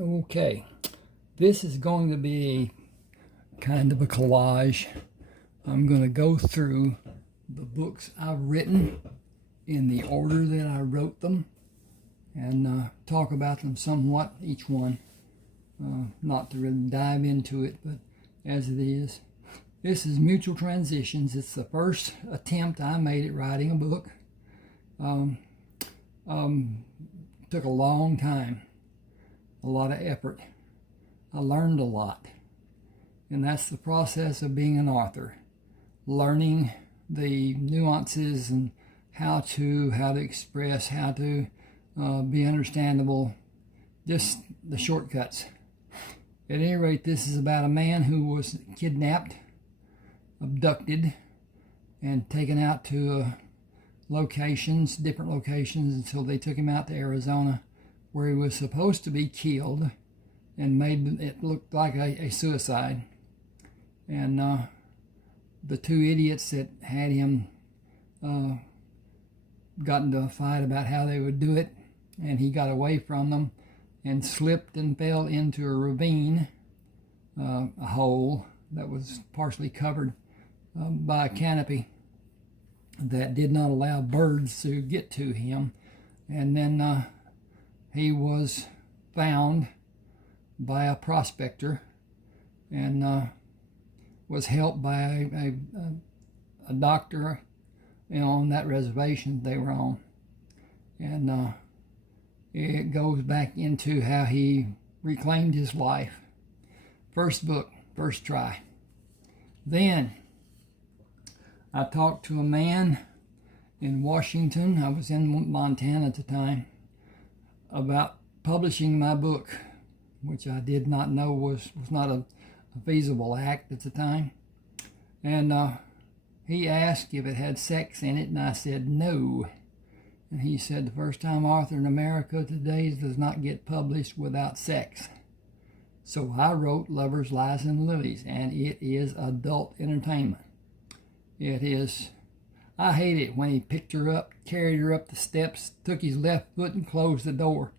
Okay, this is going to be kind of a collage. I'm going to go through the books I've written in the order that I wrote them and talk about them somewhat, each one. Not to really dive into it, but as it is. This is Mutual Transitions. It's the first attempt I made at writing a book. Took a long time, a lot of effort. I learned a lot, and that's the process of being an author, learning the nuances and how to express, how to be understandable, just the shortcuts. At any rate, this is about a man who was kidnapped, abducted, and taken out to different locations, until they took him out to Arizona, where he was supposed to be killed and made it look like a suicide. And the two idiots that had him got into a fight about how they would do it, and he got away from them and slipped and fell into a ravine, a hole that was partially covered by a canopy that did not allow birds to get to him. And then he was found by a prospector and was helped by a doctor, on that reservation they were on. And it goes back into how he reclaimed his life. First book, first try. Then I talked to a man in Washington, I was in Montana at the time, about publishing my book, which I did not know was not a feasible act at the time. And he asked if it had sex in it, and I said no. And he said, the first time author in America today does not get published without sex. So I wrote Lovers, Lies, and Lilies, and it is adult entertainment. It is. I hate it when he picked her up, carried her up the steps, took his left foot and closed the door.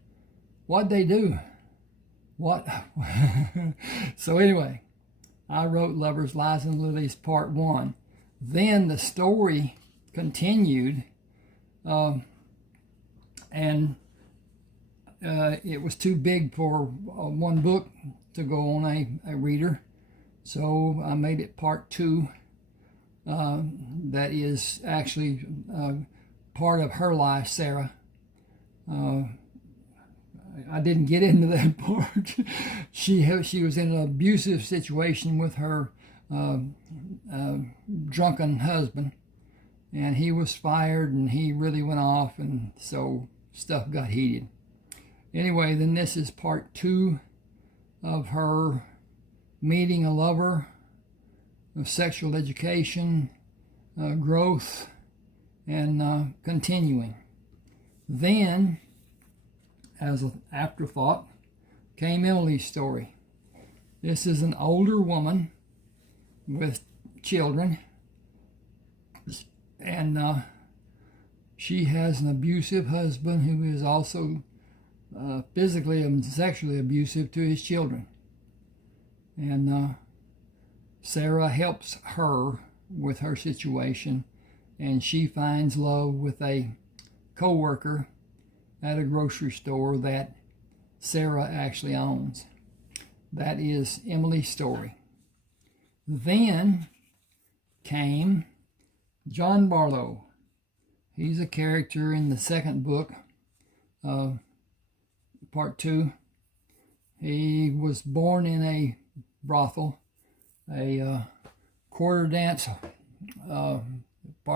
What'd they do? What? So anyway, I wrote Lovers, Lies, and Lilies Part 1. Then the story continued, and it was too big for one book to go on a reader. So I made it Part 2. That is actually part of her life, Sarah. I didn't get into that part. She was in an abusive situation with her drunken husband, and he was fired, and he really went off, and so stuff got heated. Anyway, then this is Part 2 of her meeting a lover, of sexual education, growth, and continuing. Then, as an afterthought, came Emily's story. This is an older woman with children, and she has an abusive husband who is also physically and sexually abusive to his children. And Sarah helps her with her situation, and she finds love with a co-worker at a grocery store that Sarah actually owns. That is Emily's story. Then came John Barlow. He's a character in the second book, Part 2. He was born in a brothel, a quarter dance, part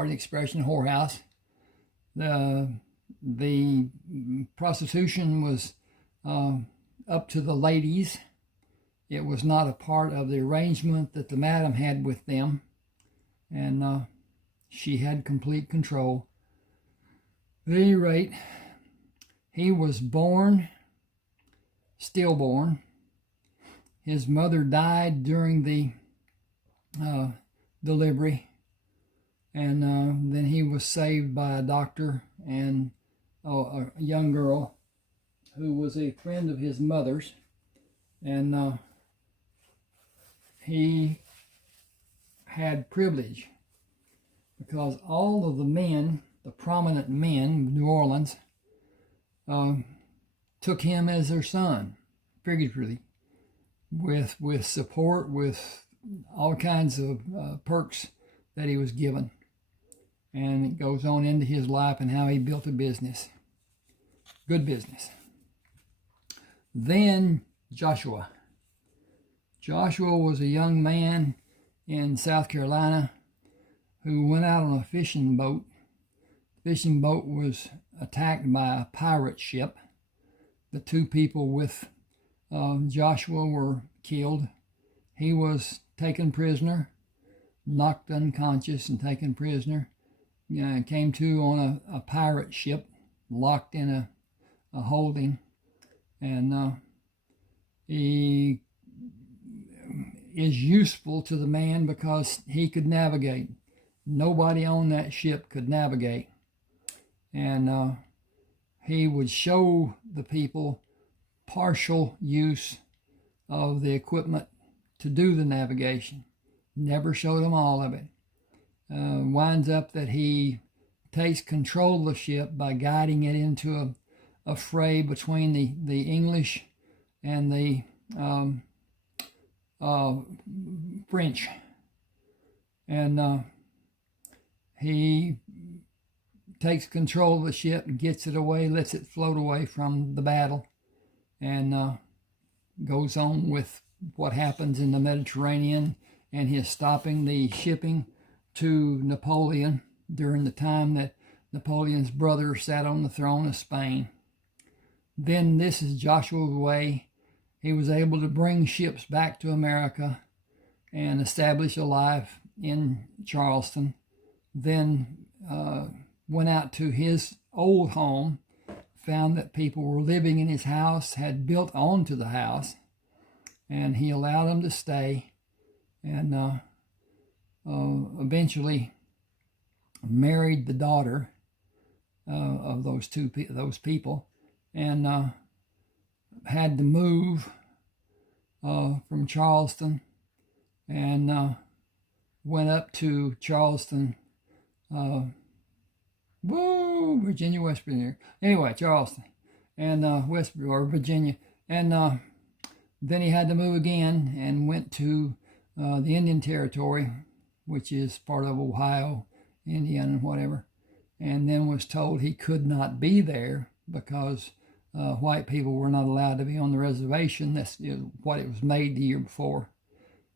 of the expression, whorehouse. The prostitution was up to the ladies. It was not a part of the arrangement that the madam had with them, and she had complete control. At any rate, he was born, stillborn. His mother died during the delivery, and then he was saved by a doctor and a young girl who was a friend of his mother's. And he had privilege because all of the men, the prominent men of New Orleans, took him as their son, figuratively, with support, with all kinds of perks that he was given. And it goes on into his life and how he built a business. Good business. Then Joshua. Joshua was a young man in South Carolina who went out on a fishing boat. The fishing boat was attacked by a pirate ship. The two people with Joshua were killed. He was taken prisoner, knocked unconscious and taken prisoner. Came to on a pirate ship, locked in a holding, and he is useful to the man because he could navigate. Nobody on that ship could navigate, and he would show the people partial use of the equipment to do the navigation. Never showed them all of it. Winds up that he takes control of the ship by guiding it into a fray between the English and the French. And he takes control of the ship and gets it away, lets it float away from the battle, and goes on with what happens in the Mediterranean and his stopping the shipping to Napoleon during the time that Napoleon's brother sat on the throne of Spain. Then this is Joshua's way. He was able to bring ships back to America and establish a life in Charleston. Then went out to his old home, found that people were living in his house, had built onto the house, and he allowed them to stay, and eventually married the daughter of those people, and had to move from Charleston, and went up to Charleston, Virginia, West Virginia. Anyway, Charleston and Virginia, and then he had to move again and went to the Indian Territory, which is part of Ohio, Indiana, and whatever, and then was told he could not be there because white people were not allowed to be on the reservation. That's what it was made the year before.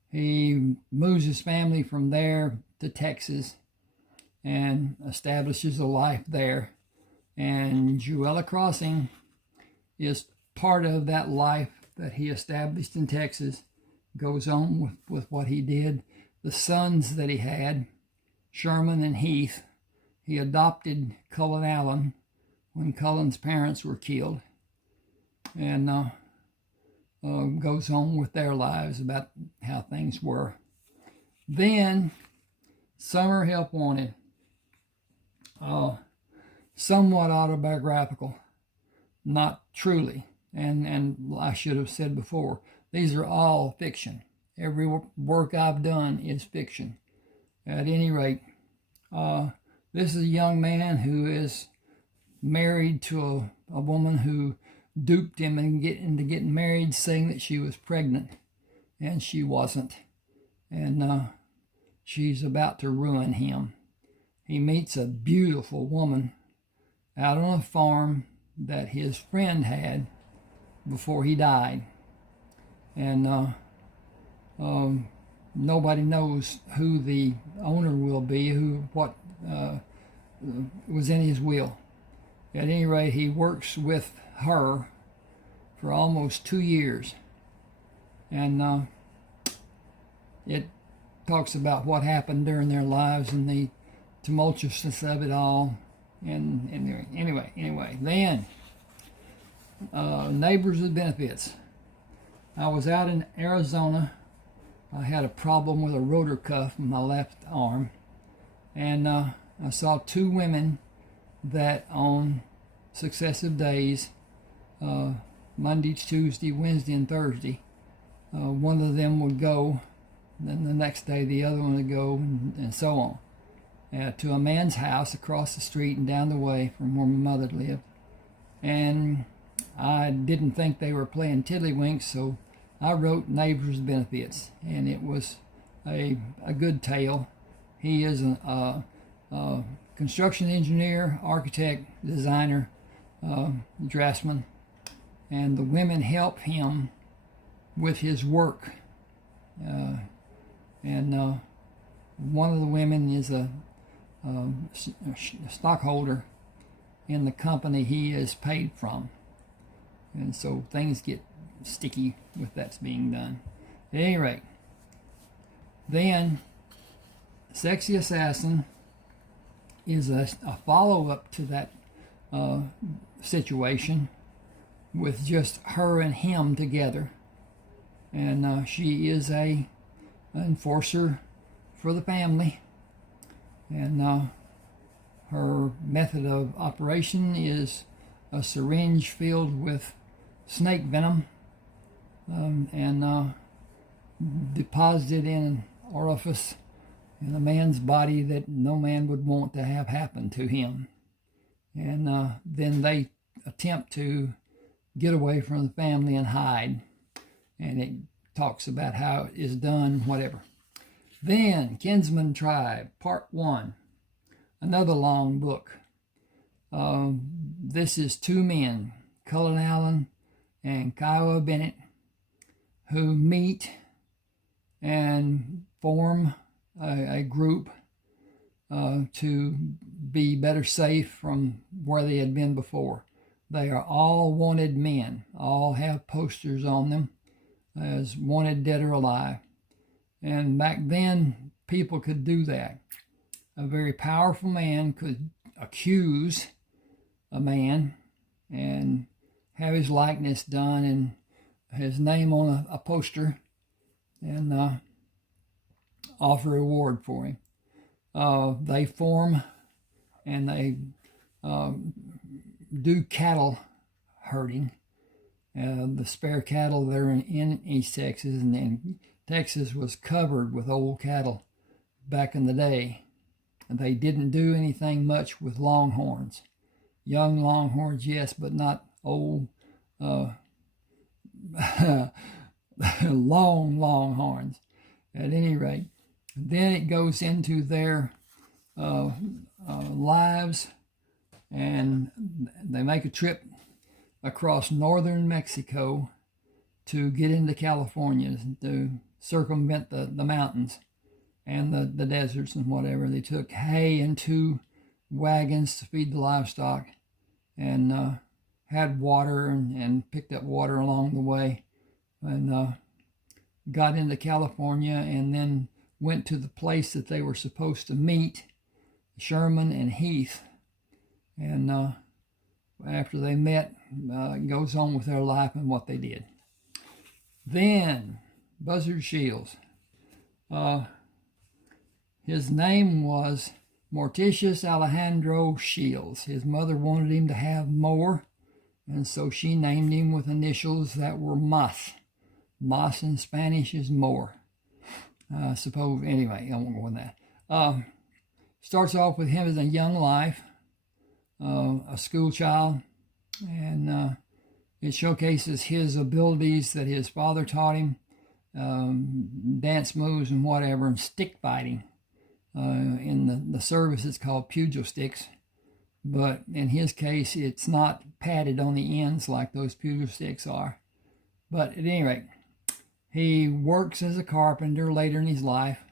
He moves his family from there to Texas and establishes a life there. And Jewella Crossing is part of that life that he established in Texas. Goes on with what he did. The sons that he had, Sherman and Heath, he adopted Cullen Allen when Cullen's parents were killed, and goes on with their lives about how things were. Then Summer Help Wanted, somewhat autobiographical, not truly, and I should have said before, these are all fiction. Every work I've done is fiction. At any rate, this is a young man who is married to a woman who duped him into getting married, saying that she was pregnant, and she wasn't. And she's about to ruin him. He meets a beautiful woman out on a farm that his friend had before he died. And nobody knows who the owner will be, what was in his will. At any rate, he works with her for almost 2 years, and it talks about what happened during their lives and the tumultuousness of it all. And anyway, then neighbors with benefits. I was out in Arizona. I had a problem with a rotor cuff in my left arm, and I saw two women that on successive days, Monday, Tuesday, Wednesday, and Thursday, one of them would go, then the next day the other one would go, and so on, to a man's house across the street and down the way from where my mother lived. And I didn't think they were playing tiddlywinks, so I wrote Neighbors Benefits, and it was a good tale. He is a construction engineer, architect, designer, draftsman, and the women help him with his work. And one of the women is a stockholder in the company he is paid from. And so things get sticky with that's being done. At any rate, then Sexy Assassin is a follow-up to that situation with just her and him together. And she is an enforcer for the family. And her method of operation is a syringe filled with snake venom and deposited in an orifice in a man's body that no man would want to have happen to him. And then they attempt to get away from the family and hide. And it talks about how it is done, whatever. Then, Kinsman Tribe, Part 1. Another long book. This is two men, Cullen Allen and Kiowa Bennett, who meet and form a group to be better safe from where they had been before. They are all wanted men, all have posters on them as wanted dead or alive. And back then, people could do that. A very powerful man could accuse a man and have his likeness done and his name on a poster and offer a reward for him. They form and they do cattle herding. The spare cattle there in East Texas, and Texas was covered with old cattle back in the day. They didn't do anything much with longhorns. Young longhorns, yes, but not old, long longhorns. At any rate, then it goes into their lives, and they make a trip across northern Mexico to get into California, to circumvent the mountains and the deserts and whatever. They took hay in 2 wagons to feed the livestock, and had water and picked up water along the way, and got into California, and then went to the place that they were supposed to meet, Sherman and Heath. And after they met, it goes on with their life and what they did. Then Buzzard Shields. His name was Morticius Alejandro Shields. His mother wanted him to have more, and so she named him with initials that were Mas. Mas in Spanish is more. Suppose, anyway, I won't go on that. Starts off with him as a young life, a school child, and it showcases his abilities that his father taught him, dance moves and whatever, and stick fighting. In the service, it's called pugil sticks, but in his case, it's not padded on the ends like those pugil sticks are. But at any rate, he works as a carpenter later in his life,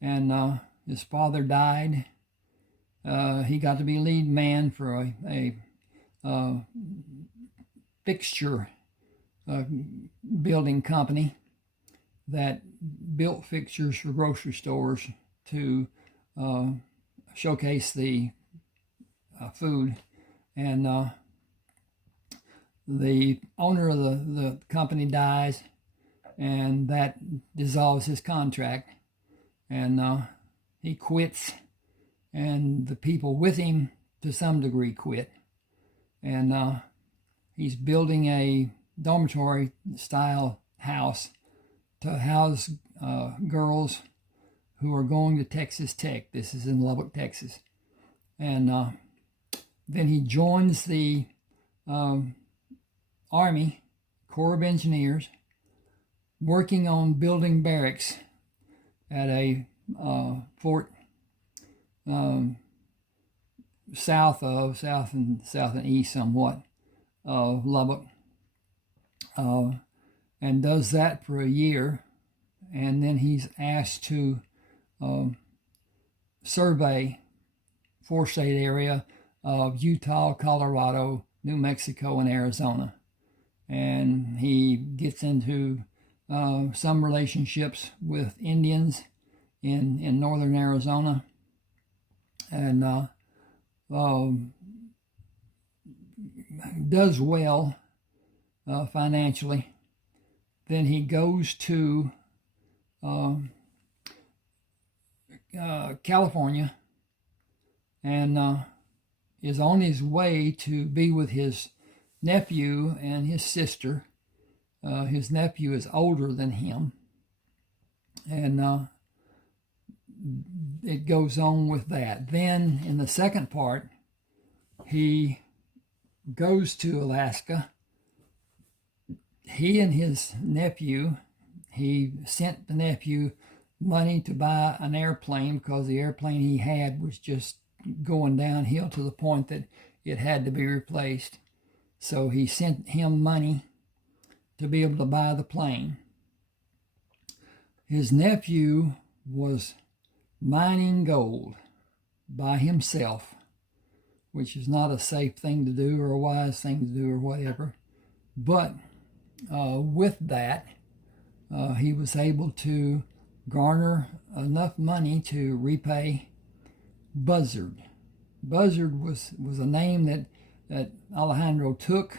and his father died. He got to be lead man for a fixture building company that built fixtures for grocery stores to showcase the food. And the owner of the company dies, and that dissolves his contract, and he quits, and the people with him to some degree quit, and he's building a dormitory style house to house girls who are going to Texas Tech. This is in Lubbock, Texas. And then he joins the Army Corps of Engineers, working on building barracks at a fort south and east somewhat of Lubbock, and does that for a year, and then he's asked to survey four-state area of Utah, Colorado, New Mexico, and Arizona. And he gets into some relationships with Indians in northern Arizona, and does well financially. Then he goes to California and is on his way to be with his nephew and his sister. His nephew is older than him, and it goes on with that. Then in the second part, he goes to Alaska. He and his nephew, he sent the nephew money to buy an airplane because the airplane he had was just going downhill to the point that it had to be replaced. So he sent him money to be able to buy the plane. His nephew was mining gold by himself, which is not a safe thing to do or a wise thing to do or whatever. But with that, he was able to garner enough money to repay Buzzard. Buzzard was a name that Alejandro took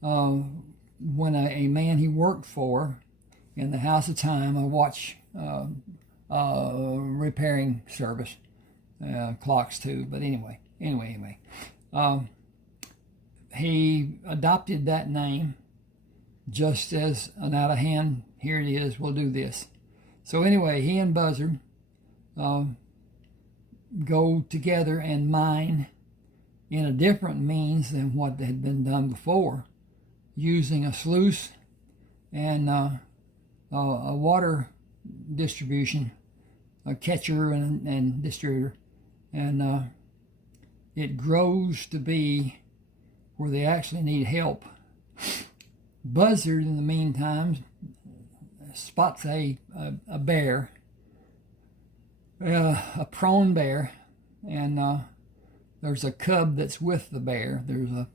when a man he worked for in the House of Time, a watch repairing service, clocks too. But anyway, he adopted that name just as an out of hand, here it is, we'll do this. So anyway, he and Buzzard go together and mine in a different means than what had been done before, using a sluice and a water distribution, a catcher and distributor, and it grows to be where they actually need help. Buzzard, in the meantime, spots a bear, a prone bear, and there's a cub that's with the bear. There's a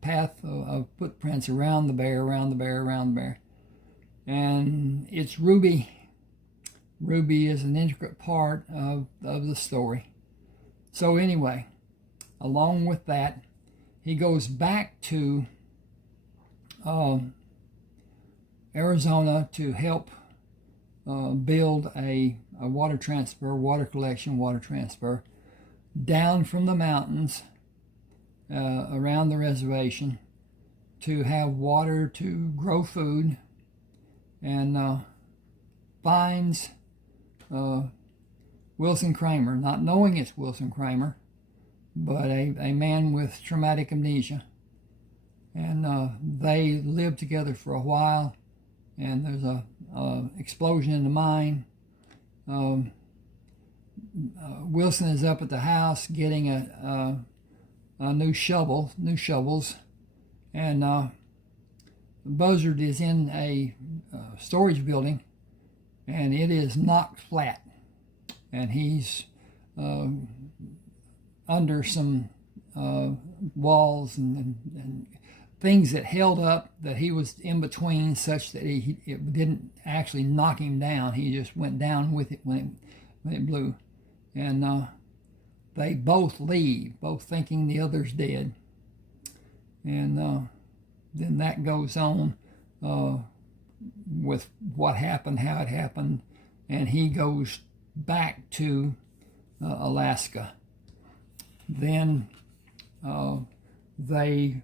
path of footprints around the bear, and it's Ruby. Ruby is an intricate part of the story. So anyway, along with that, he goes back to Arizona to help build a water transfer down from the mountains around the reservation to have water to grow food, and finds Wilson Kramer, not knowing it's Wilson Kramer, but a man with traumatic amnesia. And they live together for a while, and there's a explosion in the mine. Wilson is up at the house getting a new shovels, and Buzzard is in a storage building, and it is knocked flat, and he's under some walls and things that held up that he was in between, such that it didn't actually knock him down. He just went down with it when it blew. And they both leave, both thinking the other's dead. And then that goes on with what happened, how it happened, and he goes back to Alaska. Then they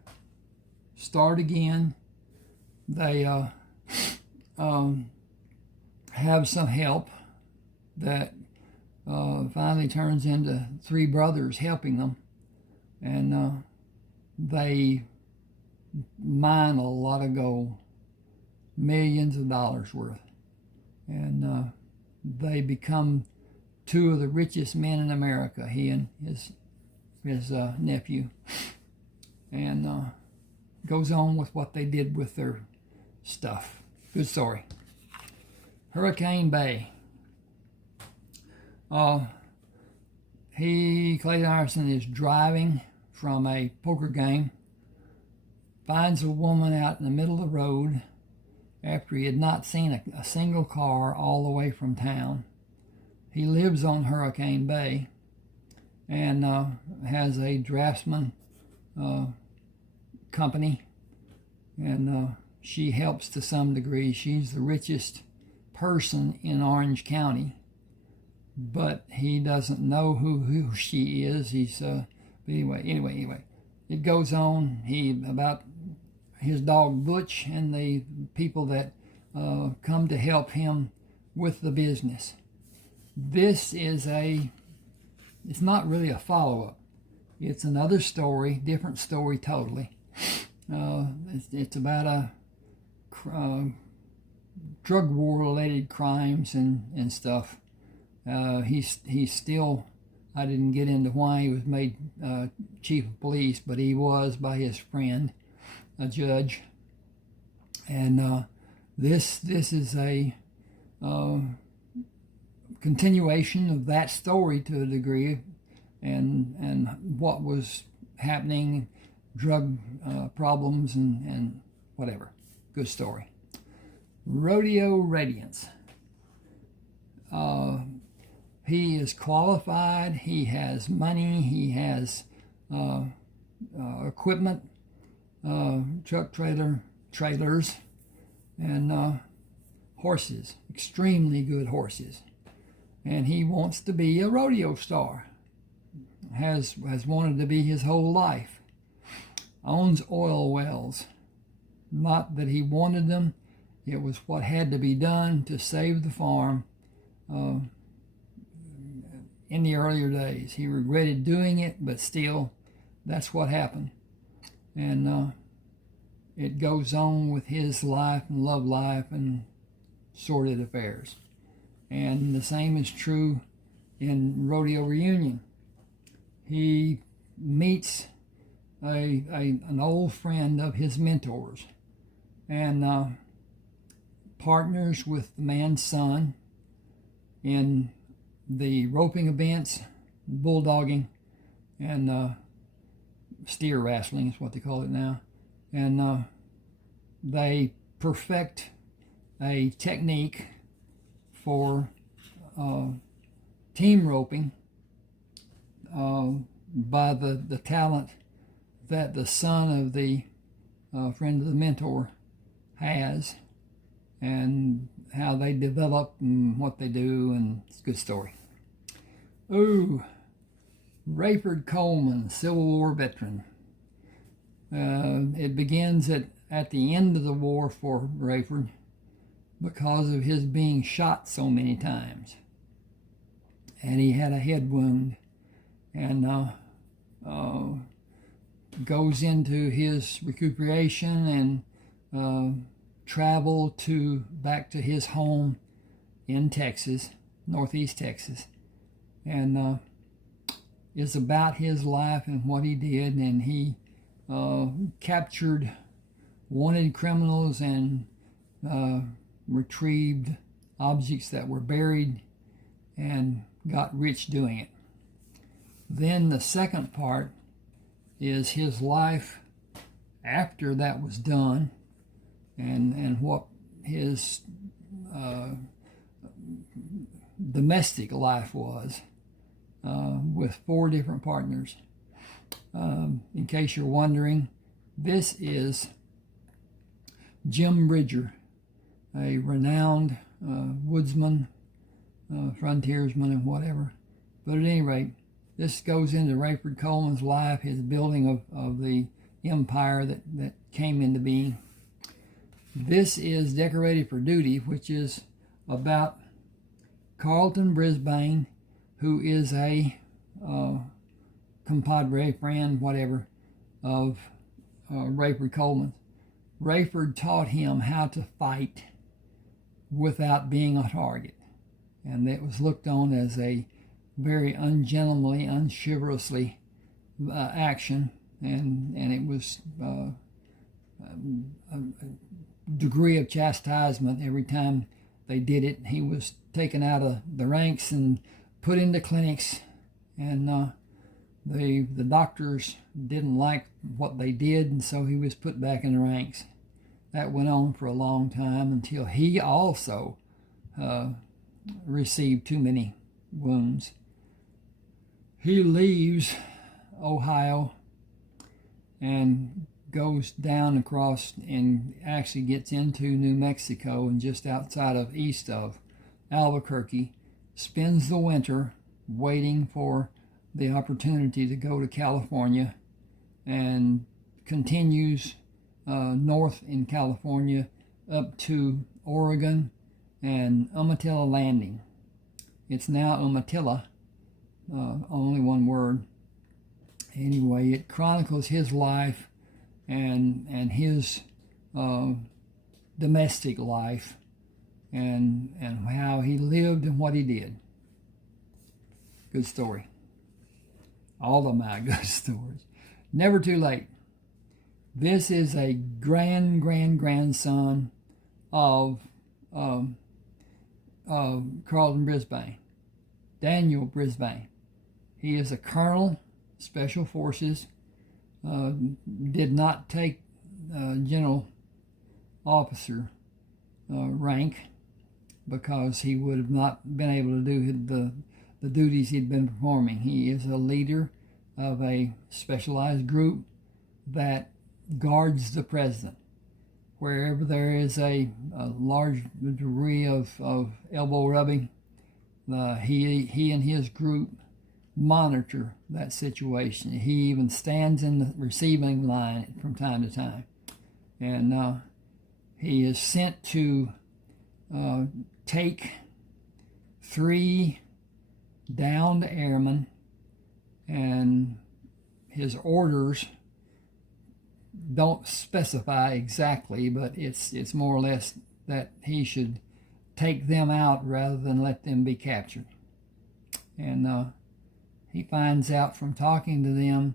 start again. They have some help that finally turns into three brothers helping them, and they mine a lot of gold, millions of dollars worth, and they become two of the richest men in America, he and his nephew, and goes on with what they did with their stuff. Good story. Hurricane Bay. Clay Iverson is driving from a poker game, finds a woman out in the middle of the road after he had not seen a single car all the way from town. He lives on Hurricane Bay and has a draftsman company, and she helps to some degree. She's the richest person in Orange County, but he doesn't know who she is. He's anyway, it goes on. About his dog Butch and the people that come to help him with the business. This is it's not really a follow-up. It's another story, different story totally. It's about a drug war related crimes and stuff. He's still, I didn't get into why he was made chief of police, but he was by his friend, a judge. And this is a continuation of that story to a degree, and what was happening, drug problems and whatever. Good story. Rodeo Radiance. He is qualified, he has money, he has equipment, truck trailers, and horses, extremely good horses. And he wants to be a rodeo star. Has wanted to be his whole life. Owns oil wells. Not that he wanted them, it was what had to be done to save the farm in the earlier days. He regretted doing it, but still, that's what happened. And it goes on with his life and love life and sordid affairs. And the same is true in Rodeo Reunion. He meets an old friend of his mentors and partners with the man's son in the roping events, bulldogging, and steer wrestling is what they call it now. And they perfect a technique for team roping by the talent that the son of the friend of the mentor has, and how they develop and what they do, and it's a good story. Ooh, Rayford Coleman, Civil War veteran. It begins at the end of the war for Rayford because of his being shot so many times. And he had a head wound, and goes into his recuperation and travel back to his home in Texas, northeast Texas, and is about his life and what he did. And he captured wanted criminals and retrieved objects that were buried and got rich doing it. Then the second part is his life after that was done, and what his domestic life was with 4 different partners. In case you're wondering, this is Jim Bridger, a renowned woodsman, frontiersman, and whatever. But at any rate, this goes into Rayford Coleman's life, his building of the empire that came into being. This is Decorated for Duty, which is about Carlton Brisbane, who is a compadre, friend, whatever, of Rayford Coleman's. Rayford taught him how to fight without being a target, and it was looked on as a very ungentlemanly, unchivalrously action, and it was a degree of chastisement every time they did it. He was taken out of the ranks and put into clinics, and the doctors didn't like what they did, and so he was put back in the ranks. That went on for a long time until he also received too many wounds. He leaves Ohio and goes down across and actually gets into New Mexico, and just east of Albuquerque, spends the winter waiting for the opportunity to go to California, and continues north in California up to Oregon and Umatilla Landing. It's now Umatilla, only one word. Anyway, it chronicles his life and his domestic life, and how he lived and what he did. Good story. All of my good stories. Never too late. This is a grandson of Carlton Brisbane, Daniel Brisbane. He is a colonel, Special Forces, did not take general officer rank because he would have not been able to do the duties he'd been performing. He is a leader of a specialized group that guards the president. Wherever there is a large degree of elbow rubbing, he and his group monitor that situation. He even stands in the receiving line from time to time. And he is sent to take 3 downed airmen, and his orders don't specify exactly, but it's more or less that he should take them out rather than let them be captured. And he finds out from talking to them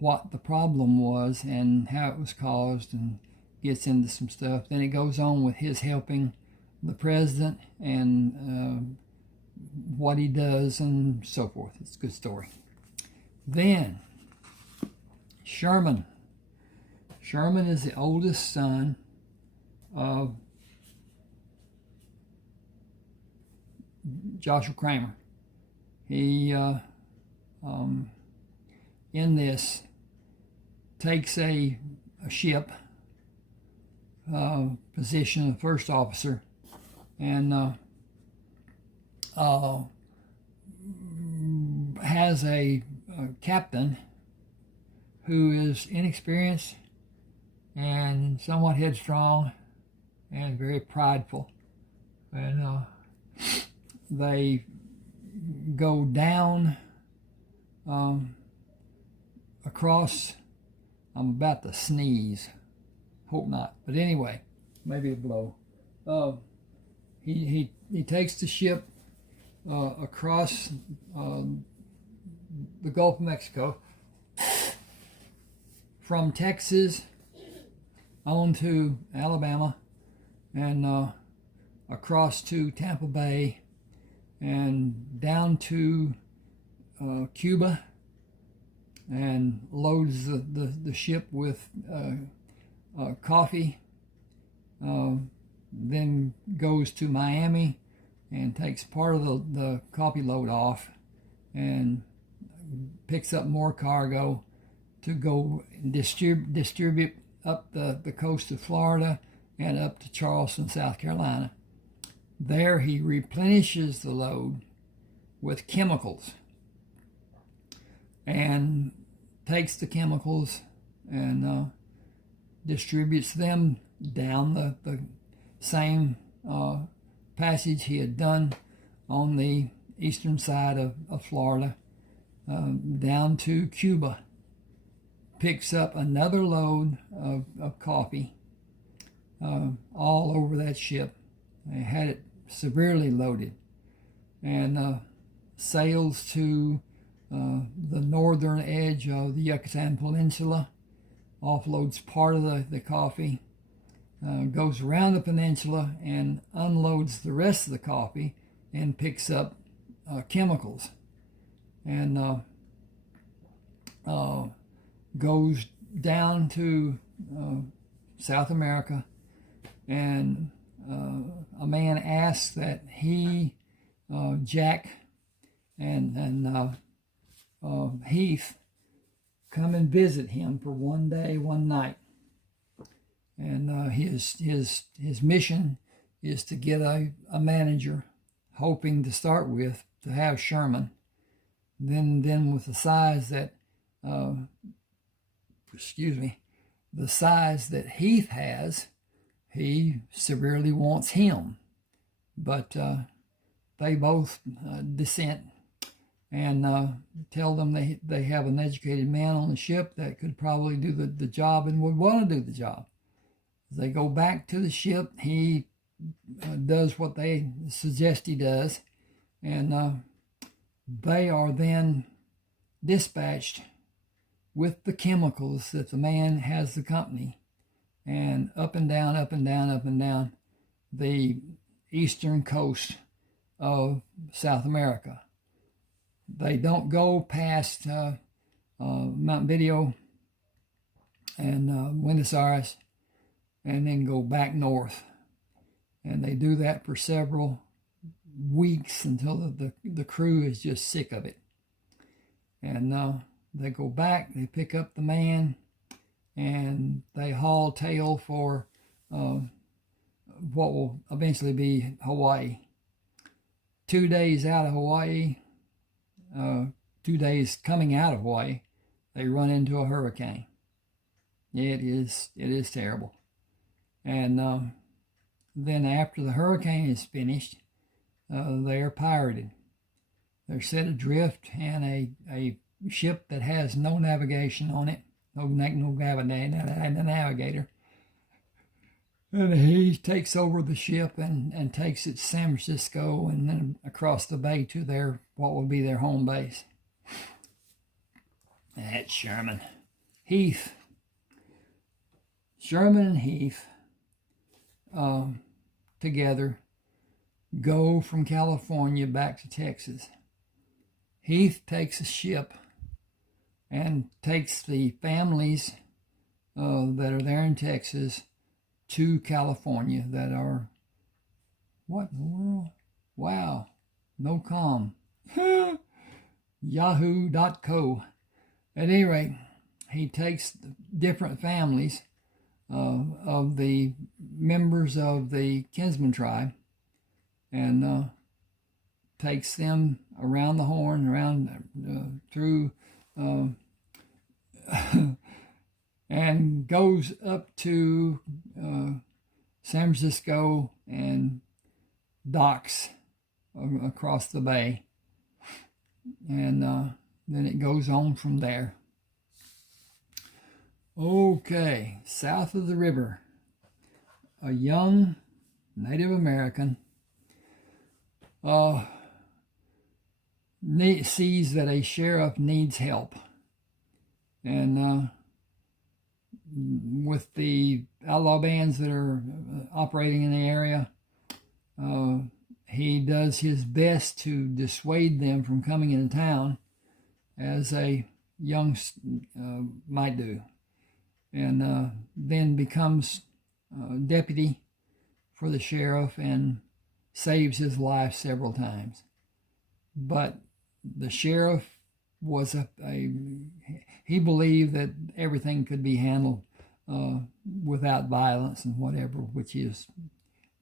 what the problem was and how it was caused, and gets into some stuff. Then it goes on with his helping the president and what he does and so forth. It's a good story. Then Sherman. Sherman is the oldest son of Joshua Kramer. He, in this, takes a ship, position of first officer, and has a captain who is inexperienced and somewhat headstrong and very prideful. And they go down across, I'm about to sneeze, hope not, but anyway, maybe a blow. He takes the ship across the Gulf of Mexico from Texas on to Alabama, and across to Tampa Bay, and down to Cuba, and loads the ship with coffee, then goes to Miami and takes part of the coffee load off, and picks up more cargo to go distribute up the coast of Florida and up to Charleston, South Carolina. There he replenishes the load with chemicals and takes the chemicals and distributes them down the same passage he had done on the eastern side of Florida down to Cuba. Picks up another load of coffee all over that ship. They had it severely loaded, and sails to the northern edge of the Yucatan Peninsula, offloads part of the coffee, goes around the peninsula and unloads the rest of the coffee and picks up chemicals, and goes down to South America, and a man asks that he, Jack, and Heath come and visit him for one day, one night. And his mission is to get a manager, hoping to start with to have Sherman. Then with the size that the size that Heath has, he severely wants him. But they both dissent and tell them they have an educated man on the ship that could probably do the job and would want to do the job. As they go back to the ship, he does what they suggest he does, and they are then dispatched with the chemicals that the man has the company, and up and down, up and down, up and down the eastern coast of South America. They don't go past Mount Video and Buenos Aires, and then go back north. And they do that for several weeks until the crew is just sick of it. And they go back, they pick up the man, and they haul tail for what will eventually be Hawaii. 2 days out of Hawaii, 2 days coming out of Hawaii, they run into a hurricane. It is terrible. And then after the hurricane is finished, they are pirated. They're set adrift in a ship that has no navigation on it, no navigator. And he takes over the ship and takes it to San Francisco and then across the bay to what will be their home base. That's Sherman. Heath. Sherman and Heath together go from California back to Texas. Heath takes a ship and takes the families that are there in Texas to California that are, what in the world? Wow, no com. Yahoo.co. At any rate, he takes different families of the members of the Kinsman tribe and takes them around the Horn, around through, and goes up to San Francisco and docks across the bay, and then it goes on from there. Okay, south of the river, a young Native American sees that a sheriff needs help, and with the outlaw bands that are operating in the area, he does his best to dissuade them from coming into town, as a young might do, and then becomes deputy for the sheriff and saves his life several times. But the sheriff was he believed that everything could be handled without violence and whatever, which is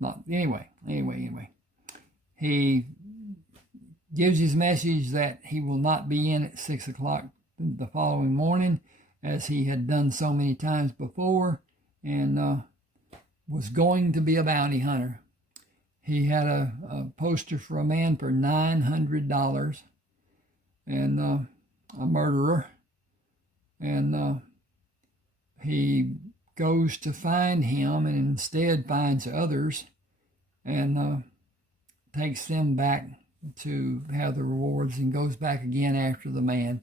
not. Anyway. He gives his message that he will not be in at 6 o'clock the following morning, as he had done so many times before, and was going to be a bounty hunter. he had a poster for a man for $900, and a murderer, and he goes to find him and instead finds others and takes them back to have the rewards, and goes back again after the man,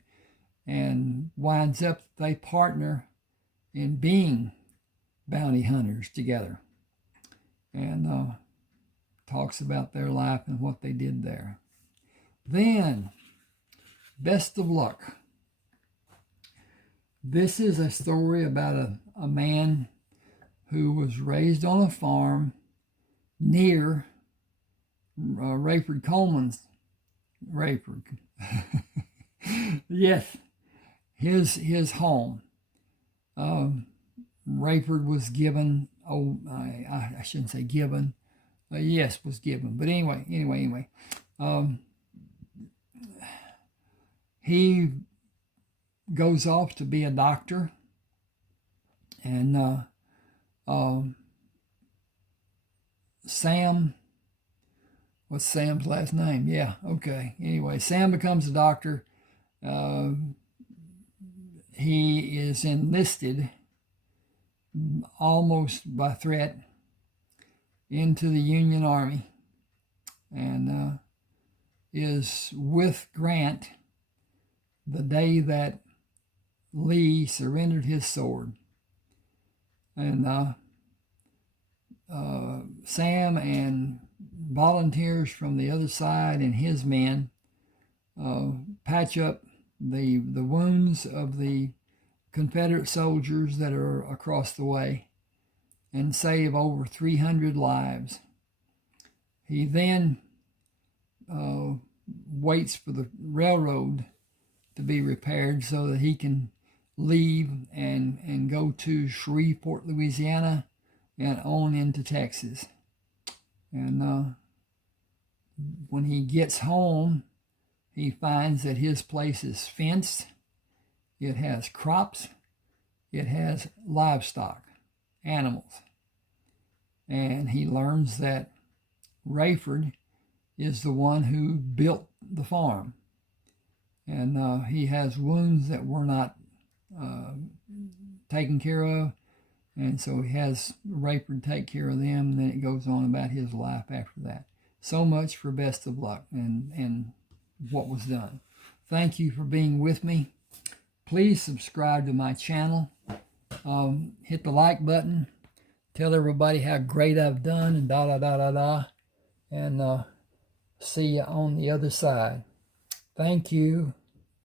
and winds up they partner in being bounty hunters together, and talks about their life and what they did there. Then, Best of Luck. This is a story about a man who was raised on a farm near Rayford Coleman's. Rayford. Yes, his home. Rayford was given, I shouldn't say given, yes, was given. But anyway. He goes off to be a doctor, and Sam, what's Sam's last name? Yeah, okay. Anyway, Sam becomes a doctor. He is enlisted almost by threat into the Union Army, and is with Grant the day that Lee surrendered his sword. And Sam and volunteers from the other side and his men patch up the wounds of the Confederate soldiers that are across the way and save over 300 lives. He then waits for the railroad to be repaired so that he can leave and go to Shreveport, Louisiana, and on into Texas. And when he gets home, he finds that his place is fenced. It has crops. It has livestock, animals. And he learns that Rayford is the one who built the farm. And he has wounds that were not taken care of. And so he has Rayford take care of them, and then it goes on about his life after that. So much for Best of Luck and what was done. Thank you for being with me. Please subscribe to my channel. Hit the like button. Tell everybody how great I've done, and and see you on the other side. Thank you.